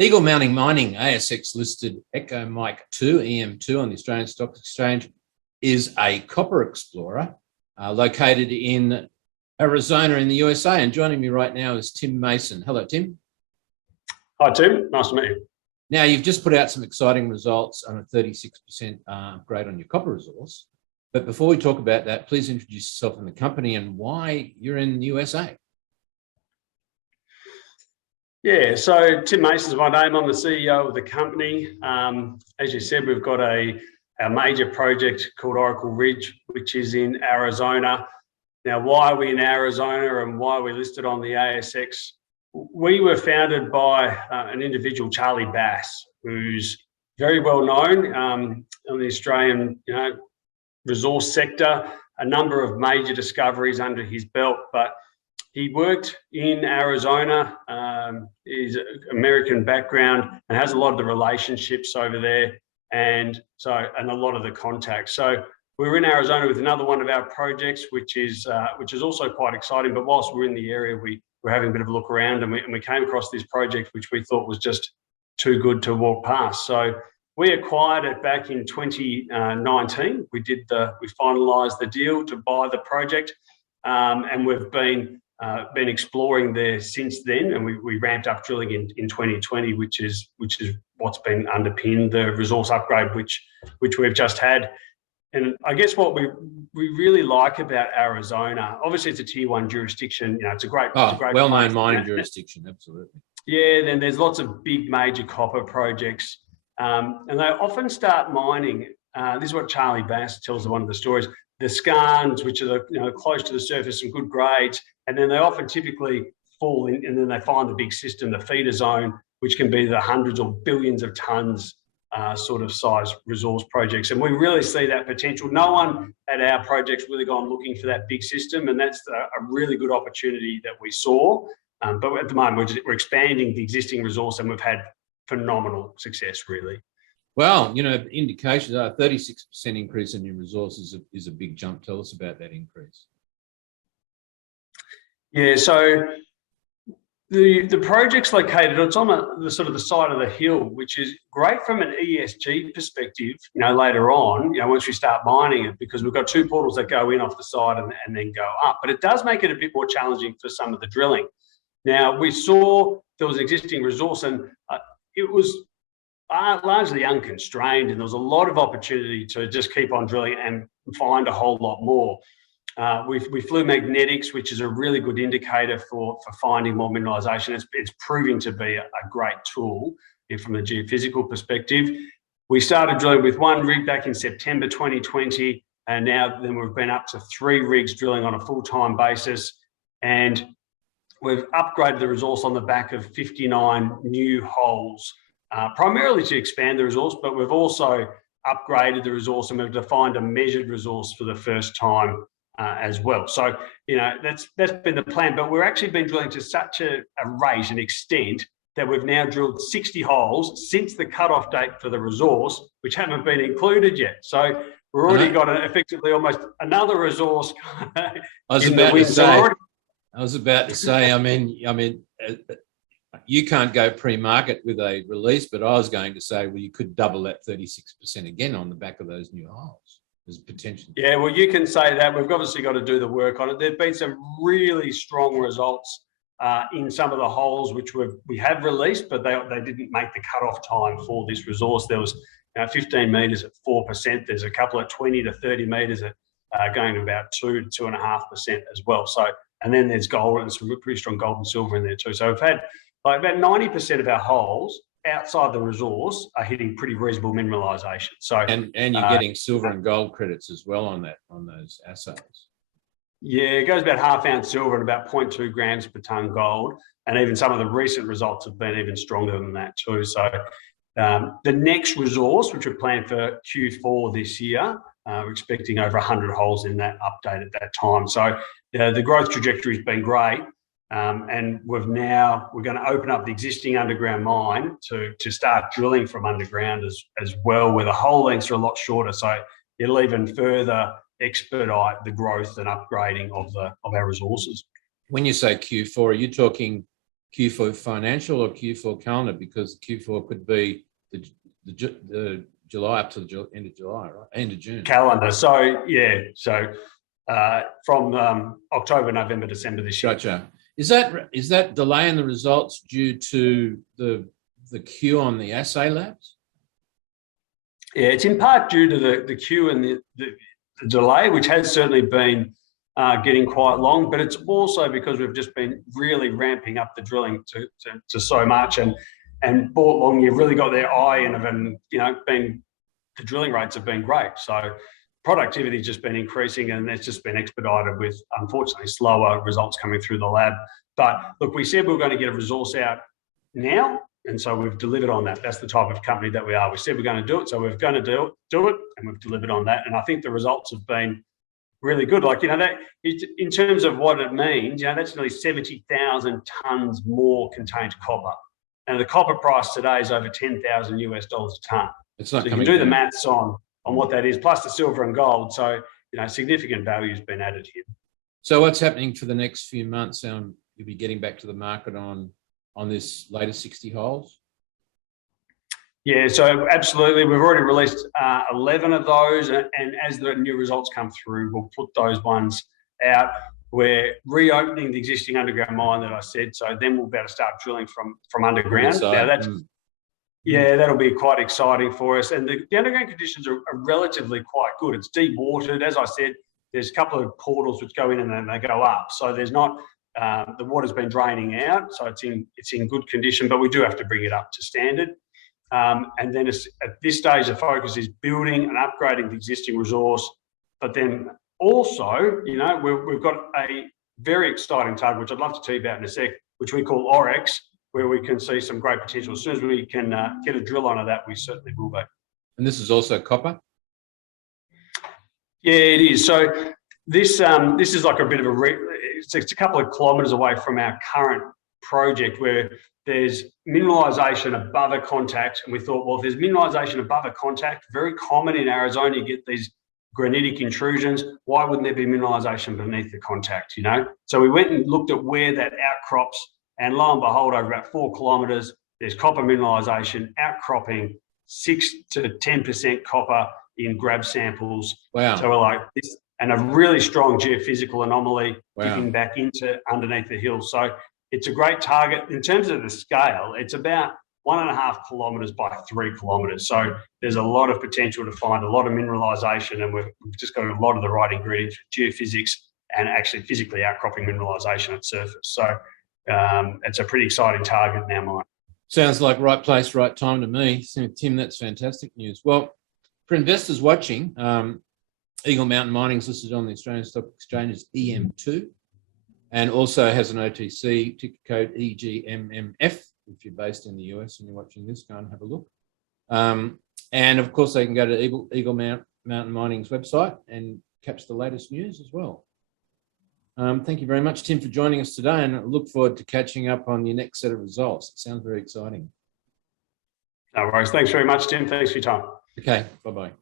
Eagle Mountain Mining, ASX listed EGMMF 2, EM2 on the Australian Stock Exchange, is a copper explorer located in Arizona in the USA. And joining me right now is Tim Mason. Hello, Tim. Hi, Tim. Nice to meet you. Now, you've just put out some exciting results on a 36% upgrade on your copper resource. But before we talk about that, please introduce yourself and the company and why you're in the USA. Yeah, so Tim Mason is my name. I'm the CEO of the company. As you said, we've got a major project called Oracle Ridge, which is in Arizona. Now, why are we in Arizona and why are we listed on the ASX? We were founded by an individual, Charlie Bass, who's very well known in the Australian, resource sector. A number of major discoveries under his belt, but he worked in Arizona. He's an American background and has a lot of the relationships over there, and a lot of the contacts. So we're in Arizona with another one of our projects, which is also quite exciting. But whilst we're in the area, we're having a bit of a look around, and we came across this project which we thought was just too good to walk past. So we acquired it back in 2019. We finalised the deal to buy the project, and we've been exploring there since then. And we ramped up drilling in 2020, which is what's been underpinned the resource upgrade which we've just had. And I guess what we really like about Arizona, obviously it's a tier 1 jurisdiction. It's a great well-known mining jurisdiction, absolutely. Yeah, then there's lots of big major copper projects. And they often start mining. This is what Charlie Bass tells one of the stories. The skarns, which are close to the surface and good grades, and then they often typically fall in, and then they find the big system, the feeder zone, which can be the hundreds or billions of tons sort of size resource projects. And we really see that potential. No one at our projects really gone looking for that big system, and that's a really good opportunity that we saw. But at the moment, we're expanding the existing resource, and we've had phenomenal success, really. Well, indications are 36% increase in your resources is a big jump. Tell us about that increase. Yeah, so the project's located, it's on the sort of the side of the hill, which is great from an ESG perspective, later on, once we start mining it, because we've got 2 portals that go in off the side and then go up. But it does make it a bit more challenging for some of the drilling. Now, we saw there was an existing resource, and it was largely unconstrained, and there was a lot of opportunity to just keep on drilling and find a whole lot more. We flew magnetics, which is a really good indicator for finding more mineralisation. It's proving to be a great tool from a geophysical perspective. We started drilling with 1 rig back in September 2020, and now then we've been up to 3 rigs drilling on a full-time basis, and we've upgraded the resource on the back of 59 new holes, primarily to expand the resource, but we've also upgraded the resource and we've defined a measured resource for the first time as well. So, that's been the plan, but we've actually been drilling to such a rate and extent that we've now drilled 60 holes since the cutoff date for the resource, which haven't been included yet. So we've already got effectively almost another resource. I was about to say, I mean, you can't go pre-market with a release, but I was going to say, well, you could double that 36% again on the back of those new holes. There's potential. Yeah, well, you can say that. We've obviously got to do the work on it. There've been some really strong results in some of the holes which we have released, but they didn't make the cutoff time for this resource. There was 15 metres at 4%. There's a couple at 20 to 30 metres at going to about 2 to 2.5% as well. So, and then there's gold and some pretty strong gold and silver in there too. So we've had about 90% of our holes outside the resource are hitting pretty reasonable mineralisation. So and you're getting silver and gold credits as well on those assays. Yeah, it goes about ½ ounce silver and about 0.2 grams per tonne gold, and even some of the recent results have been even stronger than that too. So the next resource, which we're planning for Q4 this year, we're expecting over 100 holes in that update at that time. So the growth trajectory has been great. And we're going to open up the existing underground mine to start drilling from underground as well, where the hole lengths are a lot shorter. So it'll even further expedite the growth and upgrading of our resources. When you say Q4, are you talking Q4 financial or Q4 calendar, because Q4 could be the July up to the end of July, right? End of June. Calendar. So yeah, so from October, November, December this year. Gotcha. Is that delay in the results due to the queue on the assay labs? Yeah, it's in part due to the queue and the delay, which has certainly been getting quite long, but it's also because we've just been really ramping up the drilling to so much, and brought along, you've really got their eye in, and the drilling rates have been great. So productivity has just been increasing, and it's just been expedited with, unfortunately, slower results coming through the lab. But look, we said we were going to get a resource out now, and so we've delivered on that. That's the type of company that we are. We said we're going to do it, so we're going to do it, and we've delivered on that. And I think the results have been really good. Like, that in terms of what it means, that's nearly 70,000 tons more contained copper. And the copper price today is over $10,000 US a ton. It's not so you can do the maths on what that is, plus the silver and gold. So, significant value has been added here. So what's happening for the next few months? You'll be getting back to the market on this latest 60 holes? Yeah, so absolutely. We've already released 11 of those, and as the new results come through, we'll put those ones out. We're reopening the existing underground mine that I said, so then we'll be able to start drilling from underground. Now that'll be quite exciting for us. And the underground conditions are relatively quite good. It's deep watered. As I said, there's a couple of portals which go in and then they go up. So there's not, the water's been draining out, so it's in good condition, but we do have to bring it up to standard. And then at this stage, the focus is building and upgrading the existing resource. But then also, we've got a very exciting target, which I'd love to tell you about in a sec, which we call Oryx, where we can see some great potential. As soon as we can get a drill onto that, we certainly will be. And this is also copper? Yeah, it is. So this is like a bit of it's a couple of kilometres away from our current project, where there's mineralisation above a contact. And we thought, well, if there's mineralisation above a contact, very common in Arizona, you get these granitic intrusions. Why wouldn't there be mineralisation beneath the contact, So we went and looked at where that outcrops, and lo and behold, over about 4 kilometres, there's copper mineralisation outcropping 6 to 10% copper in grab samples. Wow. So we're like this, and a really strong geophysical anomaly digging back into underneath the hill. So it's a great target. In terms of the scale, it's about 1.5 kilometres by 3 kilometres. So there's a lot of potential to find a lot of mineralisation, and we've just got a lot of the right ingredients, geophysics, and actually physically outcropping mineralisation at surface. So it's a pretty exciting target in our mind. Sounds like right place, right time to me. Tim, that's fantastic news. Well, for investors watching, Eagle Mountain Mining is listed on the Australian Stock Exchange as EM2, and also has an OTC ticker code EGMMF. If you're based in the US and you're watching this, go and have a look. And of course, they can go to Eagle Mountain Mining's website and catch the latest news as well. Thank you very much, Tim, for joining us today, and I look forward to catching up on your next set of results. It sounds very exciting. No worries. Thanks very much, Tim. Thanks for your time. Okay, bye-bye.